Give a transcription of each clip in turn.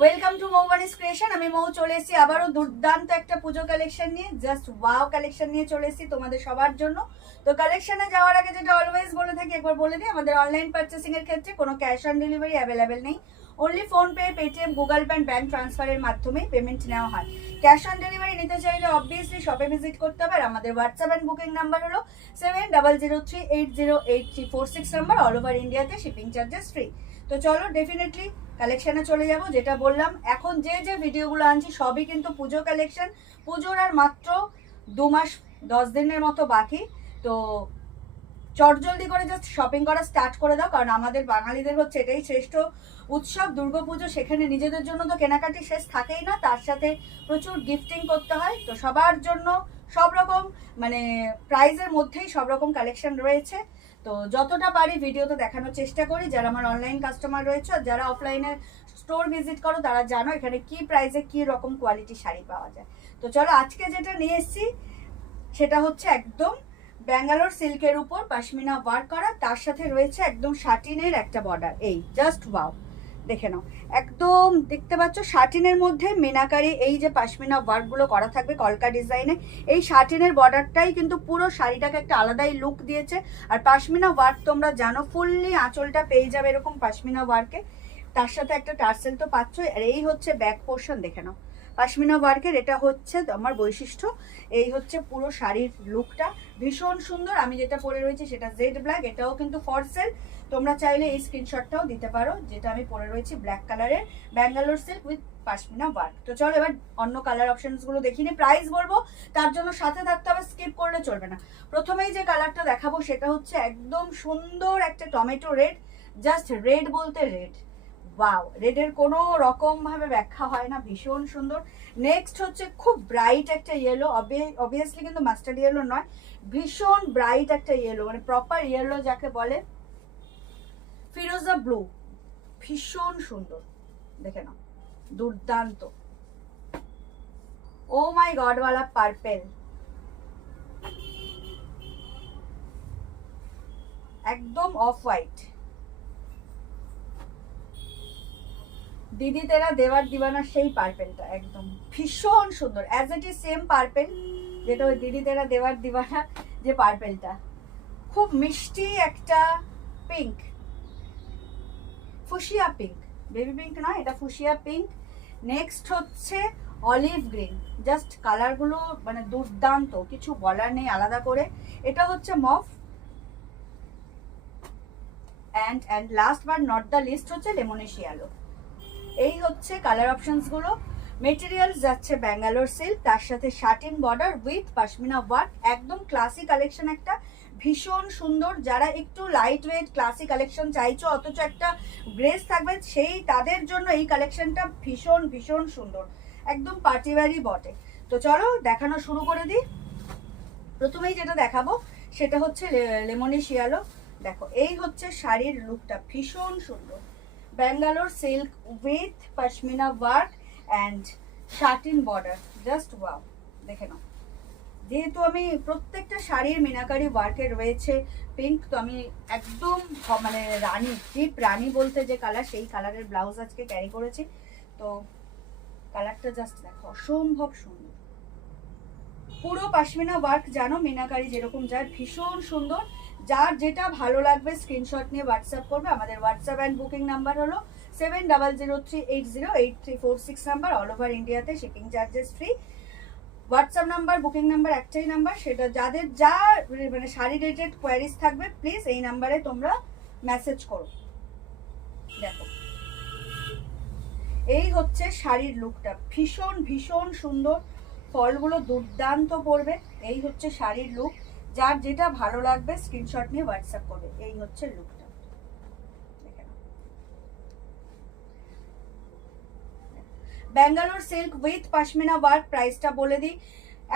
Welcome to মৌবানিস creation. আমি মৌ চলে এসেছি আবারও দুর্দান্ত একটা পুজো কালেকশন নিয়ে, জাস্ট ওয়াও কালেকশন নিয়ে চলে এসেছি তোমাদের সবার জন্য। তো কালেকশনে যাওয়ার আগে যেটা অলওয়েজ বলে থাকি, একবার বলে দিই, আমাদের অনলাইন পারচেসিং এর ক্ষেত্রে কোনো ক্যাশ অন ডেলিভারি অ্যাভেলেবেল নেই। Only PhonePe, Paytm, Google pay, bank ট্রান্সফারের মাধ্যমে পেমেন্ট নেওয়া হয়। ক্যাশ অন ডেলিভারি নিতে চাইলে অবভিয়াসলি শপে ভিজিট করতে হবে। আর আমাদের হোয়াটসঅ্যাপ অ্যান্ড বুকিং নাম্বার হলো 7003808346 নাম্বার। অল ওভার ইন্ডিয়াতে শিপিং চার্জেস ফ্রি। তো চলো ডেফিনেটলি কালেকশনে চলে যাব। যেটা বললাম, এখন যে যে ভিডিওগুলো আনছি সবই কিন্তু পুজো কালেকশন। পুজোর আর মাত্র 2 মাস 10 দিনের মতো বাকি। তো চটজলদি করে জাস্ট শপিং করা স্টার্ট করে দাও, কারণ আমাদের বাঙালিদের হচ্ছে এটাই শ্রেষ্ঠ উৎসব দুর্গাপুজো। সেখানে নিজেদের জন্য তো কেনাকাটি শেষ থাকেই না, তার সাথে প্রচুর গিফটিং করতে হয়। তো সবার জন্য সব রকম মানে প্রাইজের মধ্যেই সব রকম কালেকশন রয়েছে। তো যতটা পারি ভিডিওতে দেখানোর চেষ্টা করি। যারা আমার অনলাইন কাস্টমার রয়েছে, যারা অফলাইনে স্টোর ভিজিট করো, তারা জানো এখানে কি প্রাইসে কি রকম কোয়ালিটি শাড়ি পাওয়া যায়। তো চলো আজকে যেটা নিয়ে এসেছি সেটা হচ্ছে একদম ব্যাঙ্গালোর সিল্কের উপর পাশমিনা ওয়ার্ক করা, তার সাথে রয়েছে একদম শাটিনের একটা বর্ডার। এই জাস্ট ওয়াও, দেখে নাও। একদম দেখতে পাচ্ছ শাটিনের মধ্যে মিনাকারি এই যে পাশমিনা ওয়ার্কগুলো করা থাকবে কলকা ডিজাইনে। এই শাটিনের বর্ডারটাই কিন্তু পুরো শাড়িটাকে একটা আলাদাই লুক দিয়েছে। আর পাশমিনা ওয়ার্ক তোমরা জানো, ফুললি আঁচলটা পেয়ে যাবে এরকম পাশমিনা ওয়ার্কে, তার সাথে একটা টার্সেল তো পাচ্ছ। আর এই হচ্ছে ব্যাক পোর্শন, দেখে নাও পাশমিনা ওয়ার্কের। এটা হচ্ছে আমার বৈশিষ্ট্য। এই হচ্ছে পুরো শাড়ির লুকটা, ভীষণ সুন্দর। আমি যেটা পরে রয়েছি সেটা জেড ব্ল্যাক, এটাও কিন্তু ফর সেল। তোমরা চাইলে এই স্ক্রিনশটটাও দিতে পারো, যেটা আমি পরে রয়েছি ব্ল্যাক কালারের Bangalore silk with pashmina work. তো চলো এবার অন্য কালার অপশনসগুলো দেখিনি, প্রাইস বলবো, তার জন্য সাথে থাকতে হবে, স্কিপ করলে চলবে না। প্রথমেই যে কালারটা দেখাবো সেটা হচ্ছে একদম সুন্দর একটা টমেটো রেড, জাস্ট রেড বলতে রেড। ওয়াও, রেডের কোনো রকম ভাবে ব্যাখ্যা হয় না, ভীষণ সুন্দর। নেক্সট হচ্ছে খুব ব্রাইট একটা ইয়েলো, অবভিয়াসলি কিন্তু মাস্টার্ড ইয়েলো নয়, ভীষণ ব্রাইট একটা ইয়েলো, মানে প্রপার ইয়েলো যাকে বলে, ফিরোজা ব্লু, ভীষণ সুন্দর। দেখে নাও, দুর্দান্ত। ও মাই গড ওয়ালা পার্পেল, একদম অফ হোয়াইট। দিদি তেরা দেওয়ার দিবানা সেই পার্পেলটা একদম ভীষণ সুন্দর, as it is same purple যেটা ওই দিদি তেরা দেওয়ার দিবানা যে পার্পেলটা। খুব মিষ্টি একটা pink, fuchsia pink, baby pink নয়, এটা ফুশিয়া পিঙ্ক। নেক্সট হচ্ছে অলিভ গ্রিন, জাস্ট কালারগুলো মানে দুর্দান্ত, কিছু বলার নেই আলাদা করে। এটা হচ্ছে mauve, and last but not the least হচ্ছে লেমনিশ ইয়েলো। এই হচ্ছে কালার অপশনসগুলো। মেটেরিয়াল যাচ্ছে ব্যাঙ্গালোর সিল্ক, তার সাথে satin border with pashmina work, একদম ক্লাসি কালেকশন একটা, ভীষণ সুন্দর। যারা একটু লাইট ওয়েট ক্লাসি কালেকশন চাইছো অথচ একটা গ্রেস থাকবে, সেই তাদের জন্য এই কালেকশনটা ভীষণ ভীষণ সুন্দর, একদম পার্টিওয়ারি বটে। তো চলো দেখানো শুরু করে দিই। প্রথমেই যেটা দেখাবো সেটা হচ্ছে লেমনিশ ইয়েলো। দেখো এই হচ্ছে শাড়ির লুকটা, ভীষণ সুন্দর। Bangalore silk with pashmina work and satin border, just wow. দেখে নাও, যেহেতু আমি প্রত্যেকটা শাড়ির মিনাকারি ওয়ার্কে রয়েছে পিঙ্ক, তো আমি একদম মানে রানী, ডিপ রানী বলতে যে কালার, সেই কালারের ব্লাউজ আজকে ক্যারি করেছি। তো কালারটা জাস্ট দেখো, অসম্ভব সুন্দর। পুরো পাশমিনা ওয়ার্ক জানো, মিনাকারি যেরকম যায়, ভীষণ সুন্দর। যার যেটা ভালো লাগবে স্ক্রিনশট নিয়ে হোয়াটসঅ্যাপ করবে। আমাদের হোয়াটসঅ্যাপ অ্যান্ড বুকিং নাম্বার হলো 7003808346 নাম্বার। অল ওভার ইন্ডিয়াতে shipping charges free. WhatsApp number, booking number একটাই নাম্বার, সেটা যাদের যা মানে শাড়ি রিলেটেড কোয়ারিজ থাকবে প্লিজ এই নাম্বারে তোমরা মেসেজ করো। দেখো এই হচ্ছে শাড়ির লুকটা, ভীষণ ভীষণ সুন্দর, ফলগুলো দুর্দান্ত পড়বে। এই হচ্ছে শাড়ির লুক, যার যেটা ভালো লাগবে স্ক্রিনশট নিয়ে হোয়াটসঅ্যাপ করবে। এই হচ্ছে লুকটা, দেখে নাও। Bangalore silk with pashmina work, প্রাইসটা বলে দিই।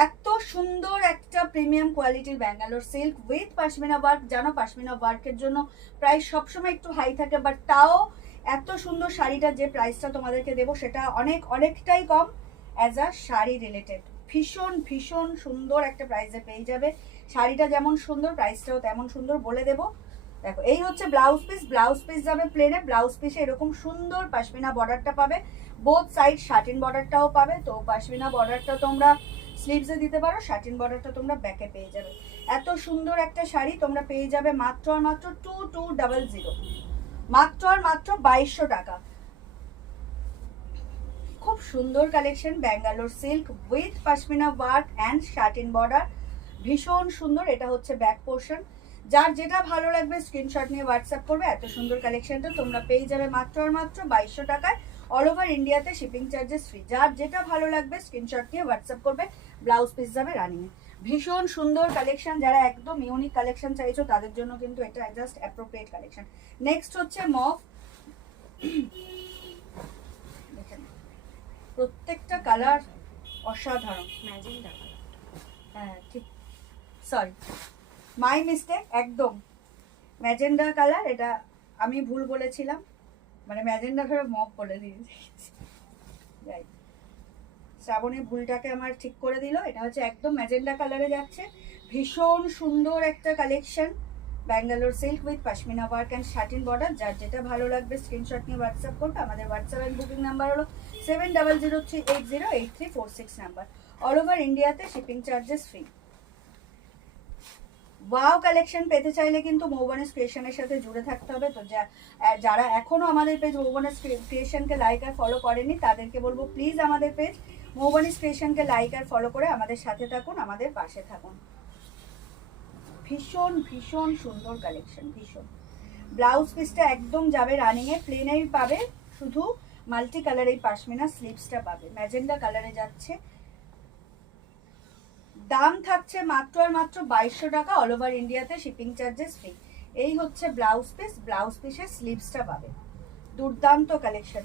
এত সুন্দর একটা প্রিমিয়াম কোয়ালিটির Bangalore silk with pashmina work, জানো পাশমিনা ওয়ার্কের জন্য প্রাইস সবসময় একটু হাই থাকে, বাট তাও এত সুন্দর শাড়িটা যে প্রাইসটা তোমাদেরকে দেবো সেটা অনেকটাই কম অ্যাজ আ শাড়ি রিলেটেড। ভীষণ ভীষণ সুন্দর একটা প্রাইসে পেয়ে যাবে। শাড়িটা যেমন সুন্দর, প্রাইসটাও তেমন সুন্দর, বলে দেবো। দেখো এই হচ্ছে ব্লাউজ পিস যাবে প্লেনে, ব্লাউজ পিসে এরকম সুন্দর পাশমিনা বর্ডারটা পাবে, বোথ সাইড শাটিন বর্ডারটাও পাবে। তো পাশমিনা বর্ডারটা তোমরা স্লিভসে দিতে পারো, শাটিন বর্ডারটা তোমরা ব্যাকে পেয়ে যাবে। এত সুন্দর একটা শাড়ি তোমরা পেয়ে যাবে মাত্র আর মাত্র 2200, মাত্র আর মাত্র 2200 টাকা। খুব সুন্দর collection, Bangalore silk with pashmina work and satin border, ভীষণ সুন্দর। এটা হচ্ছে ব্যাক পোর্শন। যার যেটা ভালো লাগবে স্ক্রিনশট নিয়ে হোয়াটসঅ্যাপ করবে। এত সুন্দর কালেকশনটা তোমরা পেয়ে যাবে মাত্র আর মাত্র 2200 টাকায়, অল ওভার ইন্ডিয়াতে শিপিং চার্জেস ফ্রি। যার যেটা ভালো লাগবে স্ক্রিনশট নিয়ে হোয়াটসঅ্যাপ করবে, ব্লাউজ পিস যাবে রানিংয়ে। ভীষণ সুন্দর কালেকশন, যারা একদম ইউনিক কালেকশন চাইছো তাদের জন্য কিন্তু এটা জাস্ট অ্যাপ্রোপ্রিয়েট কালেকশন। নেক্সট হচ্ছে মফ, প্রত্যেকটা কালার অসাধারণ। ম্যাজেন্ডা, হ্যাঁ ঠিক, সরি মাই মিস্টেক, একদম ম্যাজেন্ডা কালার, এটা আমি ভুল বলেছিলাম, মানে ম্যাজেন্ডা ভেবে মফ বলে দিয়েছি। যাই, শ্রাবণী ভুলটাকে আমার ঠিক করে দিল। এটা হচ্ছে একদম ম্যাজেন্ডা কালারে যাচ্ছে, ভীষণ সুন্দর একটা collection, Bangalore silk with pashmina work and satin border. যার যেটা ভালো লাগবে স্ক্রিনশট নিয়ে হোয়াটসঅ্যাপ করবে। আমাদের হোয়াটসঅ্যাপ অ্যান্ড বুকিং নাম্বার হলো 7003808346 নাম্বার, অল ওভার ইন্ডিয়াতে shipping charges free. Wow collection পেতে চাইলে কিন্তু মৌবনিস ক্রিয়েশনের সাথে জুড়ে থাকতে হবে। তো যারা এখনো আমাদের পেজ মৌবনিস ক্রিয়েশনকে লাইক আর ফলো করেনি তাদেরকে বলবো প্লিজ আমাদের পেজ মৌবনিস ক্রিয়েশনকে লাইক আর ফলো করে আমাদের সাথে থাকুন, আমাদের পাশে থাকুন। ভীষণ ভীষণ সুন্দর কালেকশন, ভীষণ। ব্লাউজ পিসটা একদম যাবে রানিংয়ে, প্লেনেই পাবে, শুধু মাল্টি কালার এই পাশমিনা স্লিভসটা পাবে, ম্যাজেন্ডা কালারে যাচ্ছে। দাম থাকছে মাত্র আর মাত্র 2200 টাকা, অল ওভার ইন্ডিয়াতে শিপিং চার্জেস ফ্রি। এই হচ্ছে ব্লাউজ পিস, ব্লাউজ পিসের স্লিভসটা পাবে, দুর্দান্ত collection.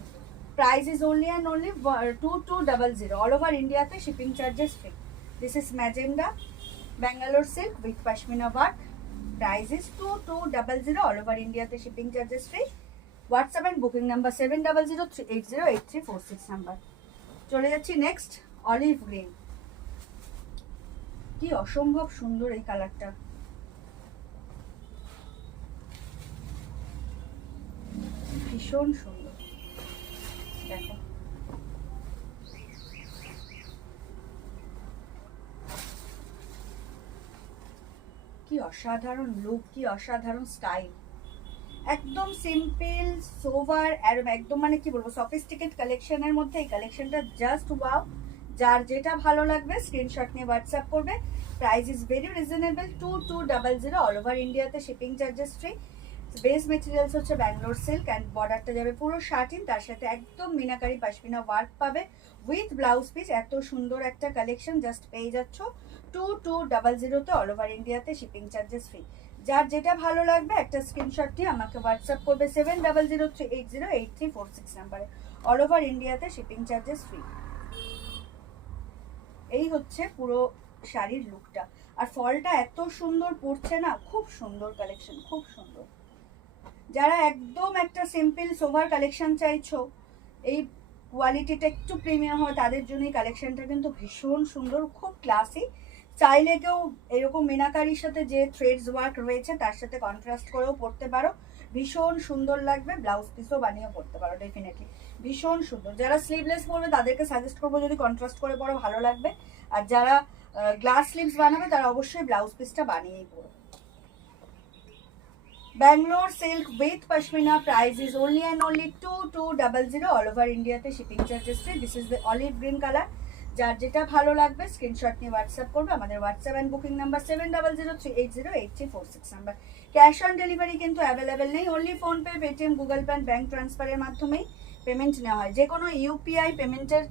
Price is only and only 2200, all over ইন্ডিয়াতে shipping charges free. This is magenta Bangalore silk with pashmina work, price is 2200, all over ইন্ডিয়াতে shipping charges free. WhatsApp and booking number 7003808346 number. চলে যাচ্ছি next, olive green. কি অসম্ভব সুন্দর এই কালারটা, ভীষণ সুন্দর। দেখো কি অসাধারণ লুক, কি অসাধারণ স্টাইল, একদম সিম্পল সোভার আর একদম মানে কি বলবো সফিস্টিকেট কালেকশনের মধ্যে এই কালেকশনটা জাস্ট ওয়াও। যার যেটা ভালো লাগবে স্ক্রিনশট নিয়ে হোয়াটসঅ্যাপ করবে। Price is very reasonable, 2200, all over ইন্ডিয়াতে shipping charges free. Base materials হচ্ছে ব্যাঙ্গালোর সিল্ক অ্যান্ড বর্ডারটা যাবে পুরো শাটিন, তার সাথে একদম মিনাকারি পাশমিনা ওয়ার্ক পাবে উইথ ব্লাউজ পিস। এত সুন্দর একটা কালেকশন জাস্ট পেয়ে যাচ্ছ 2200-তে, অল ওভার ইন্ডিয়াতে শিপিং চার্জেস ফ্রি। যার যেটা ভালো লাগবে একটা স্ক্রিনশট নিয়ে আমাকে হোয়াটসঅ্যাপ করবে 7003808346 নাম্বারে, অল ওভার ইন্ডিয়াতে শিপিং চার্জেস ফ্রি। এই হচ্ছে পুরো শাড়ির লুকটা, আর ফলটা এত সুন্দর পড়ছে না, খুব সুন্দর কালেকশন, খুব সুন্দর। যারা একদম একটা সিম্পল সোভার কালেকশন চাইছো, এই কোয়ালিটিটা একটু প্রিমিয়াম হয় তাদের জন্য এই কালেকশনটা কিন্তু ভীষণ সুন্দর, খুব ক্লাসি। চাইলে কেউ এরকম মিনাকারির সাথে যে থ্রেডস ওয়ার্ক রয়েছে তার সাথে কন্ট্রাস্ট করেও পরতে পারো, ভীষণ সুন্দর লাগবে। ব্লাউজ পিসও বানিয়েও পরতে পারো, ডেফিনেটলি ভীষণ সুন্দর। যারা স্লিভলেস পরবে তাদেরকে সাজেস্ট করবো যদি কন্ট্রাস্ট করে পরো ভালো লাগবে, আর যারা গ্লাস স্লিভস বানাবে তারা অবশ্যই ব্লাউজ পিসটা বানিয়েই পরবে। Bangalore silk with pashmina, price is only and only 2200, all over India-তে shipping charges free. This is the olive green color. যার যেটা ভালো লাগবে স্ক্রিনশট নিয়ে হোয়াটসঅ্যাপ করবে। আমাদের WhatsApp and booking number 7003808346 number. Cash on delivery কিন্তু অ্যাভেলেবেল নেই, only PhonePe, Paytm, Google pay, bank ট্রান্সফারের মাধ্যমেই পেমেন্ট নেওয়া হয়, যে কোনো ইউপিআই পেমেন্টের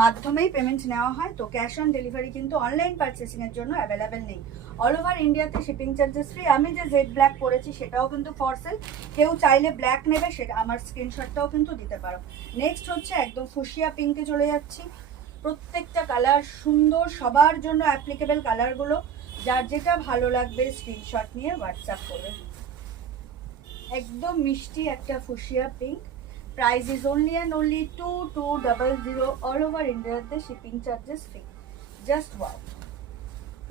মাধ্যমেই পেমেন্ট নেওয়া হয়। তো ক্যাশ অন ডেলিভারি কিন্তু অনলাইন পারচেসিংয়ের জন্য অ্যাভেলেবেল নেই, অল ওভার ইন্ডিয়াতে শিপিং চার্জেস ফ্রি। আমি যে জেড ব্ল্যাক পরেছি সেটাও কিন্তু ফর সেল, কেউ চাইলে ব্ল্যাক নেবে সেটা আমার স্ক্রিনশটটাও কিন্তু দিতে পারো। নেক্সট হচ্ছে একদম ফুশিয়া পিঙ্কে চলে যাচ্ছি, প্রত্যেকটা কালার সুন্দর, সবার জন্য অ্যাপ্লিকেবল কালারগুলো। যার যেটা ভালো লাগবে স্ক্রিনশট নিয়ে হোয়াটসঅ্যাপ করবে। একদম মিষ্টি একটা fuchsia pink, price is only and only 2200, all over ইন্ডিয়াতে shipping charges free. Just wow,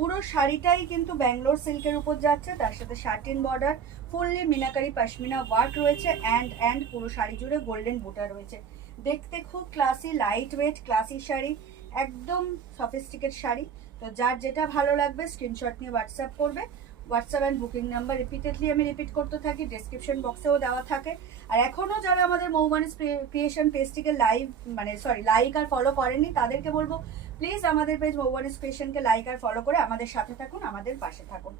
পুরো শাড়িটাই কিন্তু ব্যাঙ্গালোর সিল্কের উপর যাচ্ছে, তার সাথে satin border, fully meenakari pashmina work রয়েছে, অ্যান্ড পুরো শাড়ি জুড়ে গোল্ডেন বুটা রয়েছে। দেখতে খুব classy, light weight classy sari, একদম সফিস্টিকেট শাড়ি। তো যার যেটা ভালো লাগবে স্ক্রিনশট নিয়ে হোয়াটসঅ্যাপ করবে। WhatsApp and booking number repeatedly আমি রিপিট করতে থাকি, ডেসক্রিপশন বক্সেও দেওয়া থাকে। আর এখনও যারা আমাদের মৌমানিস ক্রিয়েশন পেজটিকে লাইক আর ফলো করেননি, তাদেরকে বলবো প্লিজ আমাদের পেজ মৌমানিস ক্রিয়েশনকে লাইক আর ফলো করে আমাদের সাথে থাকুন, আমাদের পাশে থাকুন।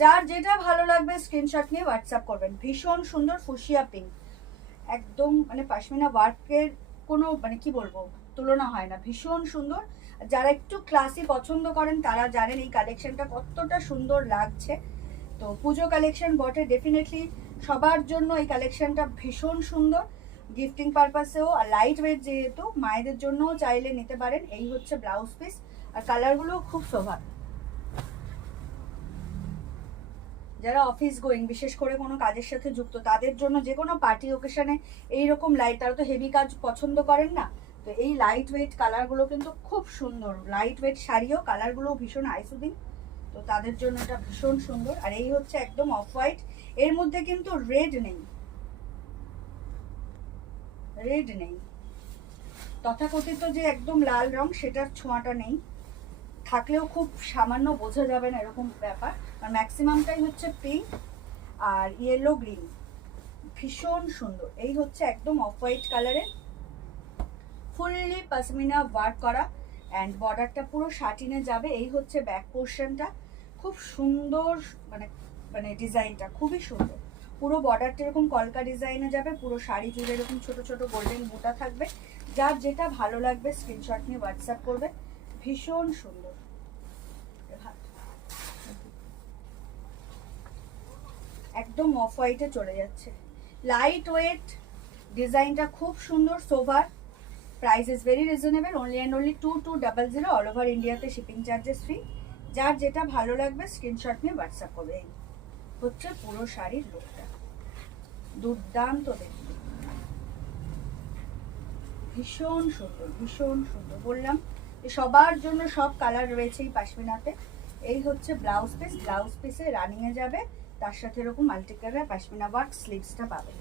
যার যেটা ভালো লাগবে স্ক্রিনশট নিয়ে হোয়াটসঅ্যাপ করবেন। ভীষণ সুন্দর ফুশিয়া পিঙ্ক, একদম মানে পশমিনা ওয়ার্কের কোনো মানে কি বলবো তুলনা হয় না, ভীষণ সুন্দর। যারা একটু ক্লাসি পছন্দ করেন তারা জানেন এই কালেকশনটা কতটা সুন্দর লাগছে। তো পুজো কালেকশন বটে, ডেফিনেটলি সবার জন্য এই কালেকশনটা ভীষণ সুন্দর, গিফটিং পারপাসেও। আর লাইট ওয়েট যেহেতু, মায়েদের জন্যও চাইলে নিতে পারেন। এই হচ্ছে ব্লাউজ পিস, আর কালারগুলো খুব শোভা। যারা অফিস গোয়িং, বিশেষ করে কোনো কাজের সাথে যুক্ত, তাদের জন্য যে কোনো পার্টি ওকেশনে এইরকম লাইট, তারা তো হেভি কাজ পছন্দ করেন না, তো এই লাইট ওয়েট কালারগুলো কিন্তু খুব সুন্দর। লাইট ওয়েট শাড়িও কালারগুলো ভীষণ আইসুদিং, তো তাদের জন্য এটা ভীষণ সুন্দর। আর এই হচ্ছে একদম অফ হোয়াইট, এর মধ্যে কিন্তু রেড নেই, তথাকথিত যে একদম লাল রং সেটার ছোঁয়াটা নেই, থাকলেও খুব সামান্য বোঝা যাবে না এরকম ব্যাপার। আর ম্যাক্সিমামটাই হচ্ছে পিঙ্ক আর ইয়েলো গ্রিন, ভীষণ সুন্দর। এই হচ্ছে একদম অফ হোয়াইট কালারের, ফুললি পশমিনা ওয়ার্ক করা, অ্যান্ড বর্ডারটা পুরো শাটিনে যাবে। এই হচ্ছে ব্যাক পোর্শনটা, খুব সুন্দর, মানে মানে ডিজাইনটা খুবই সুন্দর। পুরো বর্ডারটা এরকম কলকা ডিজাইনে যাবে, পুরো শাড়ি জুড়ে এরকম ছোট ছোট গোল্ডেন বুটা থাকবে। যার যেটা ভালো লাগবে স্ক্রিনশট নিয়ে হোয়াটসঅ্যাপ করবে, ভীষণ সুন্দর। একদম অফ হোয়াইটে চলে যাচ্ছে, লাইট ওয়েট, ডিজাইনটা খুব সুন্দর, sober. Price is very reasonable, only and only 2200, all over ইন্ডিয়াতে শিপিং চার্জেস ফ্রি। যার যেটা ভালো লাগবে স্ক্রিনশট নিয়ে হোয়াটসঅ্যাপ করবে। এই হচ্ছে পুরো শাড়ির লুকটা, দুর্দান্ত দেখতে, ভীষণ সুন্দর, ভীষণ সুন্দর। বললাম যে সবার জন্য সব কালার রয়েছে এই পশমিনাতে। এই হচ্ছে ব্লাউজ পিস, ব্লাউজ পিসে রানিংয়ে যাবে, তার সাথে এরকম মাল্টি কালার পশমিনা ওয়ার্ক স্লিভসটা পাবে।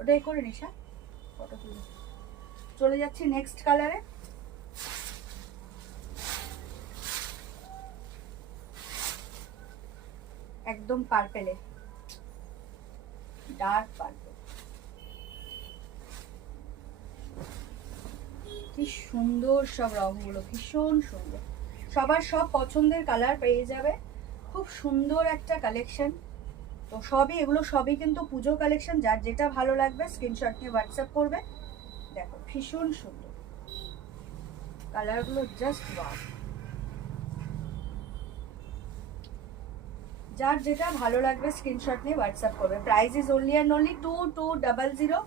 ওটাই করে নিশা ফটো তুলে। চলে যাচ্ছি নেক্সট কালারে, একদম পার্পেলে, ডার্ক পার্পেল, কি সুন্দর সব রঙগুলো, ভীষণ সুন্দর। সবার সব পছন্দের কালার পেয়ে যাবে, খুব সুন্দর একটা কালেকশন। তো এগুলো সবই কিন্তু পুজো কালেকশন। যার যেটা ভালো লাগবে স্ক্রিনশট নিয়ে হোয়াটসঅ্যাপ করবে। দেখো ভীষণ সুন্দর কালারগুলো, জাস্ট ওয়াও। যার যেটা ভালো লাগবে স্ক্রিনশট নিয়ে হোয়াটসঅ্যাপ করবে। Price is only and only 2200,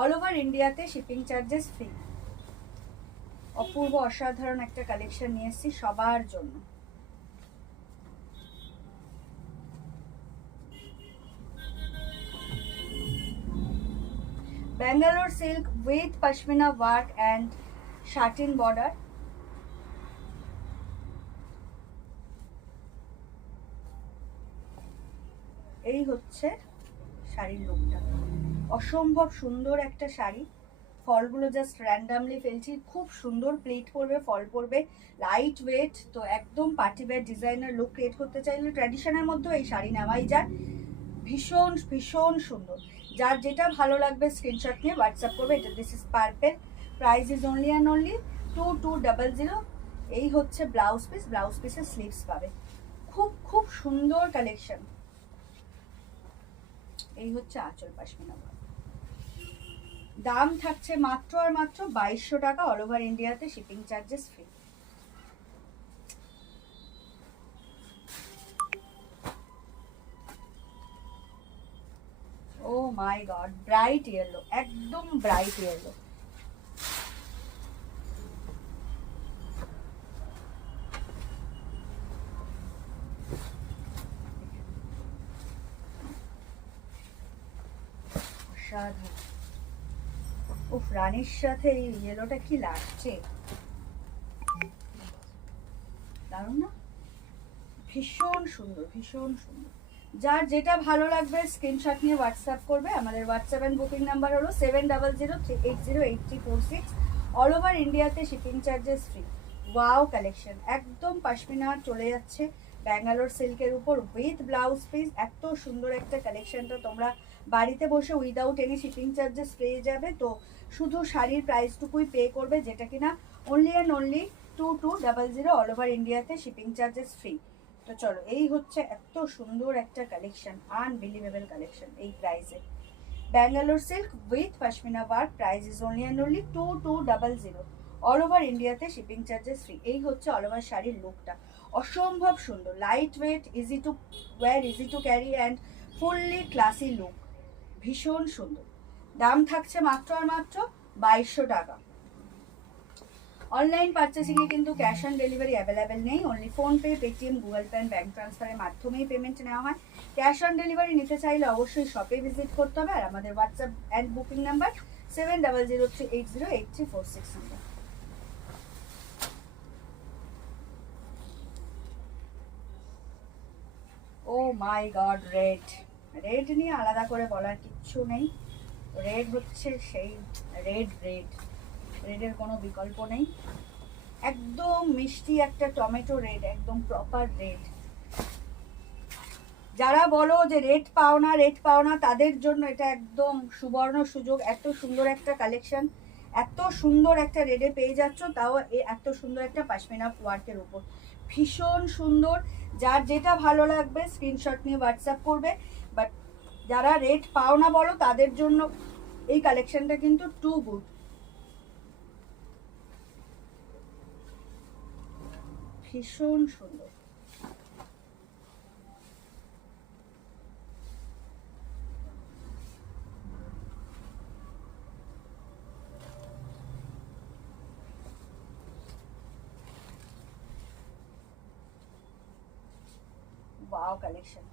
all over ইন্ডিয়াতে শিপিং চার্জেস ফ্রি। অপূর্ব অসাধারণ একটা কালেকশন নিয়ে এসেছি সবার জন্য। Bangalore silk with pashmina work and satin border. এই হচ্ছে শাড়ির লুকটা, অসম্ভব সুন্দর একটা শাড়ি। ফলগুলো জাস্ট র্যান্ডামলি ফেলছি, খুব সুন্দর প্লেট পড়বে, ফল পড়বে, লাইট ওয়েট। তো একদম party wear designer look create করতে চাইলে ট্র্যাডিশনের মধ্যেও এই শাড়ি নেওয়াই যায়, ভীষণ ভীষণ সুন্দর। যার যেটা ভালো লাগবে স্ক্রিনশট নিয়ে হোয়াটসঅ্যাপ করবে। এটা this is purple, price is only and only 2200। এই হচ্ছে ব্লাউজ পিস, ব্লাউজ পিসের স্লিভস পাবে, খুব খুব সুন্দর কালেকশন। এই হচ্ছে আঁচল পশমিনা। দাম থাকছে মাত্র আর মাত্র 2200 টাকা, অল ওভার ইন্ডিয়াতে shipping charges free. O my god, bright yellow, একদম ব্রাইট ইয়েলো। অসাধারণ। উফ, রানীর সাথে এই ইয়েলোটা কি লাগছে, দারুণ না, ভীষণ সুন্দর, ভীষণ সুন্দর। যার যেটা ভালো লাগবে স্ক্রিনশট নিয়ে হোয়াটসঅ্যাপ করবে। আমাদের হোয়াটসঅ্যাপ অ্যান্ড বুকিং নাম্বার হলো 7003808346। অল ওভার ইন্ডিয়াতে shipping charges free. Wow collection, একদম পাশমিনা চলে যাচ্ছে ব্যাঙ্গালোর সিল্কের উপর উইথ ব্লাউজ পিস। এত সুন্দর একটা কালেকশনটা তোমরা বাড়িতে বসে উইদাউট এনি শিপিং চার্জেস পেয়ে যাবে। তো শুধু শাড়ির প্রাইসটুকুই পে করবে, যেটা কিনা only and only 2200। All over ইন্ডিয়াতে শিপিং চার্জেস ফ্রি। তো চলো, এই হচ্ছে এত সুন্দর একটা কালেকশন, আনবিলিভেবল কালেকশন এই প্রাইসে। Bangalore silk with pashmina work, price is only and only 2200। All over ইন্ডিয়াতে শিপিং চার্জেস ফ্রি। এই হচ্ছে অল ওভার শাড়ির লুকটা, অসম্ভব সুন্দর, light weight, easy to wire, easy to carry and fully classy look, ভীষণ সুন্দর। দাম থাকছে মাত্র আর মাত্র 2200 টাকা। অনলাইন পারচেসিংয়ে কিন্তু ক্যাশ অন ডেলিভারি অ্যাভেলেবেল নেই, only PhonePe, Paytm, Google pay and bank ট্রান্সফারের মাধ্যমেই পেমেন্ট নেওয়া হয়। ক্যাশ অন ডেলিভারি নিতে চাইলে অবশ্যই শপে ভিজিট করতে হবে। আর আমাদের WhatsApp and booking number 7003808346 number. Oh my god, red, red নিয়ে আলাদা করে বলার কিচ্ছু নেই। রেড হচ্ছে সেই রেড, রেডের কোনো বিকল্প নেই। একদম মিষ্টি একটা টমেটো রেড, একদম প্রপার রেড। যারা বলো যে রেড পাও না তাদের জন্য এটা একদম সুবর্ণ সুযোগ। এত সুন্দর একটা কালেকশন, এত সুন্দর একটা রেডে পেয়ে যাচ্ছ, তাও এত সুন্দর একটা পশমিনা ওয়ার্কের উপর, ভীষণ সুন্দর। যার যেটা ভালো লাগবে স্ক্রিনশট নিয়ে হোয়াটসঅ্যাপ করবে। বাট যারা রেড পাও না বলো তাদের জন্য এই কালেকশনটা কিন্তু টু গুড, ভীষণ সুন্দর। ওয়াও কালেকশন,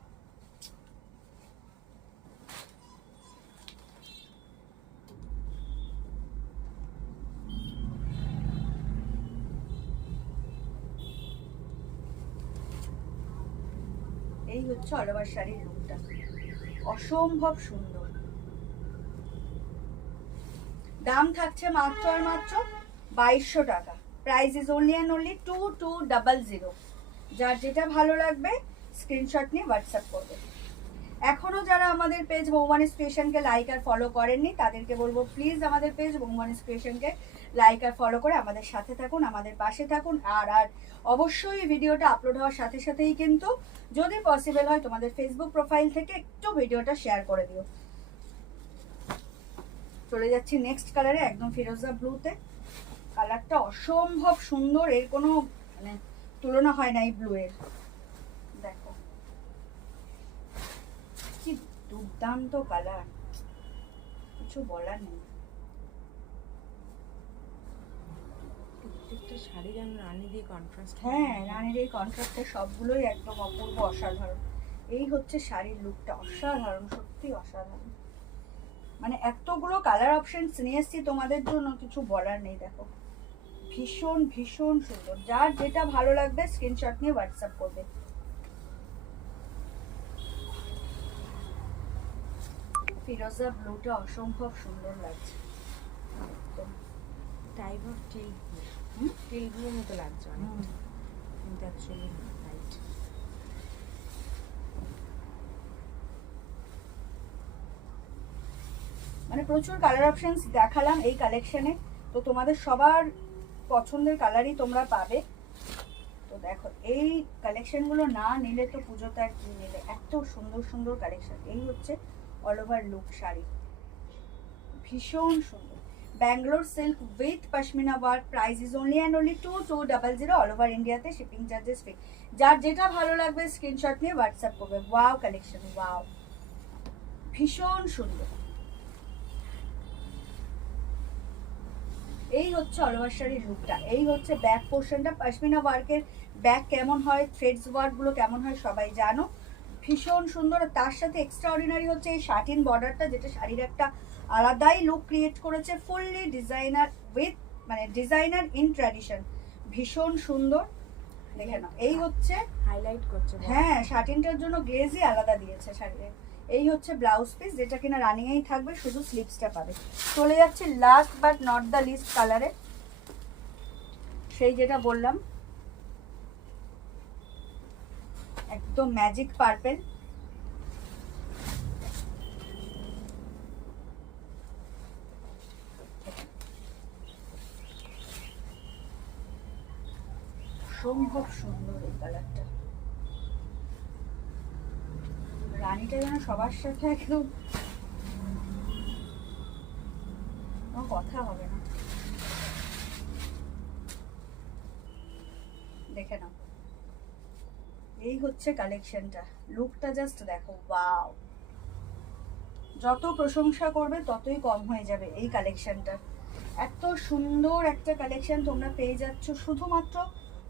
এই হচ্ছে অল ওভার শাড়ির লুকটা, অসম্ভব সুন্দর। দাম থাকছে মাত্র আর মাত্র 2200 টাকা। Price is only and only 2200। যার যেটা ভালো লাগবে স্ক্রিনশট নিয়ে হোয়াটসঅ্যাপ করবে। এখনো যারা আমাদের পেজ বৌমানি ক্রিয়েশনকে লাইক আর ফলো করেননি তাদেরকে বলবো প্লিজ আমাদের পেজ বৌমানি ক্রিয়েশনকে লাইক আর ফলো করে আমাদের সাথে থাকুন, আমাদের পাশে থাকুন। আর অবশ্যই ভিডিওটা আপলোড হওয়ার সাথে সাথেই কিন্তু যদি পসিবল হয় তোমাদের ফেসবুক প্রোফাইল থেকে একটু ভিডিওটা শেয়ার করে দিও। চলে যাচ্ছি নেক্সট কালারে, একদম ফিরোজা ব্লুতে। কালারটা অসম্ভব সুন্দর, এর কোনো মানে তুলনা হয় না এই ব্লু এর। দেখো কি দুর্দান্ত কালার, কিছু বলার নেই। প্রত্যেকটা শাড়ি যেন রানী দিয়ে কন্ট্রাস্ট। হ্যাঁ, রানীর এই কন্ট্রাস্টে সবগুলোই একদম অপূর্ব, অসাধারণ। এই হচ্ছে শাড়ির লুকটা, অসাধারণ, সত্যি অসাধারণ। মানে এতগুলো কালার অপশনস নিয়ে এসেছি তোমাদের জন্য, কিছু বলার নেই। দেখো ভীষণ ভীষণ সুন্দর। যার যেটা ভালো লাগবে স্ক্রিনশট নিয়ে হোয়াটসঅ্যাপ করবে। ফিরোজা ব্লুটা অসম্ভব সুন্দর লাগছে, একদম টাইপ অফ টিল, টিলগুলোর মতো লাগছে অনেক, কিন্তু অ্যাকচুয়ালি লাইট। মানে প্রচুর কালার অপশনস দেখালাম এই কালেকশনে, তো তোমাদের সবার পছন্দের কালারই তোমরা পাবে। তো দেখো এই কালেকশনগুলো না নিলে তো পুজোতে আর কি নেবে, এত সুন্দর সুন্দর কালেকশন। এই হচ্ছে অল ওভার লুক শাড়ি, ভীষণ সুন্দর। Bangalore silk with pashmina work, price is only and only 2200। All over ইন্ডিয়াতে শিপিং চার্জেস ফ্রি। যার যেটা ভালো লাগবে স্ক্রিনশট নিয়ে হোয়াটসঅ্যাপ করবে। ওয়াও কালেকশন, ওয়াও, ভীষণ সুন্দর। এই হচ্ছে অল ওভার শাড়ির লুকটা। এই হচ্ছে ব্যাক পোর্শনটা, পশমিনা ওয়ার্কের ব্যাক কেমন হয়, থ্রেডস ওয়ার্কগুলো কেমন হয় সবাই জানো, ভীষণ সুন্দর। তার সাথে এক্সট্রা অর্ডিনারি হচ্ছে এই শাটিন বর্ডারটা, যেটা শাড়ির একটা আলাদাই লুক ক্রিয়েট করেছে। ফুললি ডিজাইনার উইথ মানে ডিজাইনার ইন ট্র্যাডিশন, ভীষণ সুন্দর। দেখে নাও, এই হচ্ছে হাইলাইট করছে বল। হ্যাঁ শার্টিনটার জন্য গ্লেজই আলাদা দিয়েছে শাড়ির। এই হচ্ছে ব্লাউজ পিস, যেটা কিনা রানিংয়েই থাকবে, শুধু স্লিভসটা পাবে। চলে যাচ্ছে last but not the least কালারে, সেই যেটা বললাম একদম ম্যাজিক পার্পেল। অসম্ভব সুন্দর এই কালারটা, রানীটা যেন সবার সাথে একদম কোনো কথা হবে না। দেখে নাও, এই হচ্ছে কালেকশনটা, লুকটা জাস্ট দেখো, ওয়াও। যত প্রশংসা করবে ততই কম হয়ে যাবে এই কালেকশনটা। এত সুন্দর একটা কালেকশন তোমরা পেয়ে যাচ্ছ শুধুমাত্র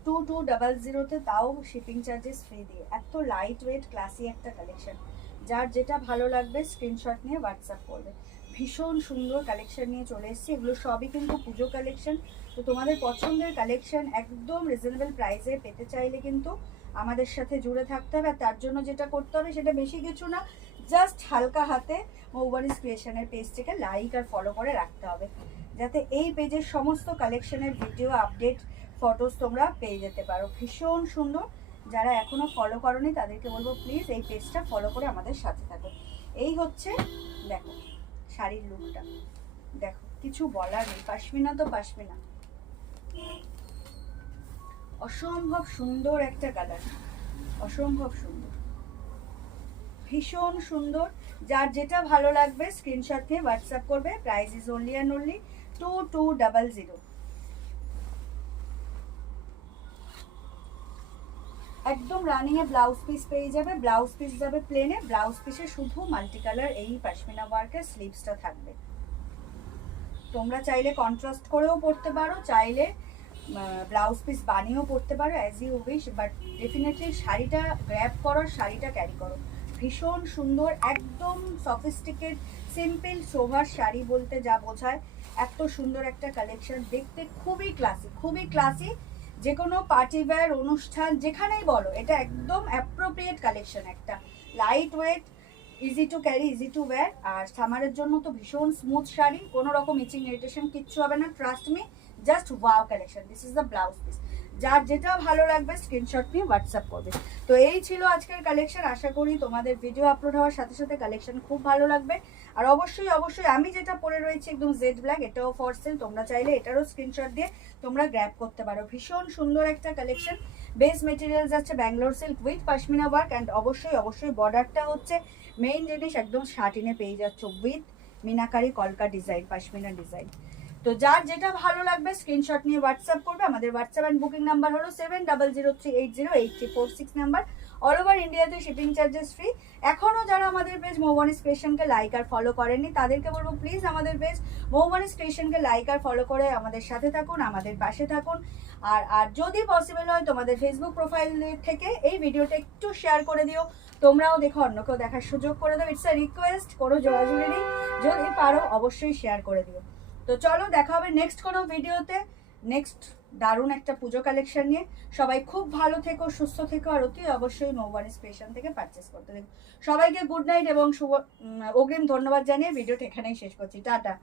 2200-তে, তাও শিপিং চার্জেস ফ্রি দিয়ে। এত লাইট ওয়েট ক্লাসি একটা কালেকশন, যার যেটা ভালো লাগবে স্ক্রিনশট নিয়ে হোয়াটসঅ্যাপ করবে। ভীষণ সুন্দর কালেকশন নিয়ে চলে এসেছি, এগুলো সবই কিন্তু পুজো কালেকশন। তো তোমাদের পছন্দের কালেকশন একদম রিজনেবল প্রাইসে পেতে চাইলে কিন্তু আমাদের সাথে জুড়ে থাকতে হবে। আর তার জন্য যেটা করতে হবে সেটা বেশি কিছু না, জাস্ট হালকা হাতে মৌবানিস ক্রিয়েশনের পেজটিকে লাইক আর ফলো করে রাখতে হবে, যাতে এই পেজের সমস্ত কালেকশনের ভিডিও আপডেট ফটোস তোমরা পেয়ে যেতে পারো। ভীষণ সুন্দর, যারা এখনো ফলো করোনি তাদেরকে বলবো প্লিজ এই পেজটা ফলো করে আমাদের সাথে থাকো। এই হচ্ছে দেখো শাড়ির লুকটা, দেখো কিছু বলার নেই, পাশমিনা তো পাশমিনা, অসম্ভব সুন্দর একটা কালার, অসম্ভব সুন্দর, ভীষণ সুন্দর। যার যেটা ভালো লাগবে স্ক্রিনশট নিয়ে হোয়াটসঅ্যাপ করবে। Price is only and only 2200। একদম রানিং এ ব্লাউজ পিস পেয়ে যাবে, ব্লাউজ পিস যাবে প্লেনে, ব্লাউজ পিসে শুধু মাল্টি কালার এই পশমিনা ওয়ার্কের স্লিভসটা থাকবে। তোমরা চাইলে কন্ট্রাস্ট করেও পরতে পারো, চাইলে ব্লাউজ পিস বানিয়েও পরতে পারো, as you wish, but definitely শাড়িটা গ্র্যাব করো, শাড়িটা ক্যারি করো। ভীষণ সুন্দর, একদম সফিস্টিকেট সিম্পল সোভার শাড়ি বলতে যা বোঝায়, এত সুন্দর একটা কালেকশন, দেখতে খুবই ক্লাসি, খুবই ক্লাসি। যে কোনো পার্টি ওয়্যার অনুষ্ঠান যেখানেই বলো, এটা একদম অ্যাপ্রোপ্রিয়েট কালেকশন, একটা light weight, easy to carry, easy to wear. আর সামারের জন্য তো ভীষণ স্মুথ শাড়ি, কোনো রকম ইচিং ইরিটেশন কিচ্ছু হবে না, trust me, just wow collection. This is the blouse piece, যার যেটা ভালো লাগবে স্ক্রিনশট নিয়ে হোয়াটসঅ্যাপ করবে। তো এই ছিল আজকের কালেকশন, আশা করি তোমাদের ভিডিও আপলোড হওয়ার সাথে সাথে কালেকশন খুব ভালো লাগবে। আর অবশ্যই অবশ্যই আমি যেটা পরে রয়েছি একদম জেড ব্ল্যাক, এটাও ফর সেল, তোমরা চাইলে এটারও স্ক্রিনশট দিয়ে তোমরা গ্র্যাব করতে পারো। ভীষণ সুন্দর একটা কালেকশন, বেস মেটেরিয়াল যাচ্ছে Bangalore silk with pashmina work, and অবশ্যই অবশ্যই বর্ডারটা হচ্ছে মেইন জিনিস, একদম শার্টিনে পেয়ে যাচ্ছ উইথ মিনাকারি কলকা ডিজাইন, পশমিনা ডিজাইন। তো যার যেটা ভালো লাগবে স্ক্রিনশট নিয়ে হোয়াটসঅ্যাপ করবে। আমাদের হোয়াটসঅ্যাপ অ্যান্ড বুকিং নাম্বার হলো 7003808346 নাম্বার। অল ওভার ইন্ডিয়াতে শিপিং চার্জেস ফ্রি। এখনও যারা আমাদের পেজ মৌবানিস ক্রিয়েশনকে লাইক আর ফলো করেননি তাদেরকে বলবো প্লিজ আমাদের পেজ মৌবানিস ক্রিয়েশনকে লাইক আর ফলো করে আমাদের সাথে থাকুন, আমাদের পাশে থাকুন। আর যদি পসিবল হয় তোমাদের ফেসবুক প্রোফাইল থেকে এই ভিডিওটা একটু শেয়ার করে দিও, তোমরাও দেখো, অন্যকেও দেখার সুযোগ করে দাও। ইটস আ রিকোয়েস্ট, কোনো জোরাজুরি নেই, যদি পারো অবশ্যই শেয়ার করে দিও। তো চলো দেখা হবে নেক্সট কোনো ভিডিওতে, নেক্সট দারুণ একটা পুজো কালেকশন নিয়ে। সবাই খুব ভালো থেকো, সুস্থ থেকো, আর অতি অবশ্যই মৌবানিস ক্রিয়েশন থেকে পারচেস করতে দেখো। সবাইকে গুড নাইট এবং শুভ অগ্রিম ধন্যবাদ জানিয়ে ভিডিওটা এখানেই শেষ করছি। টাটা।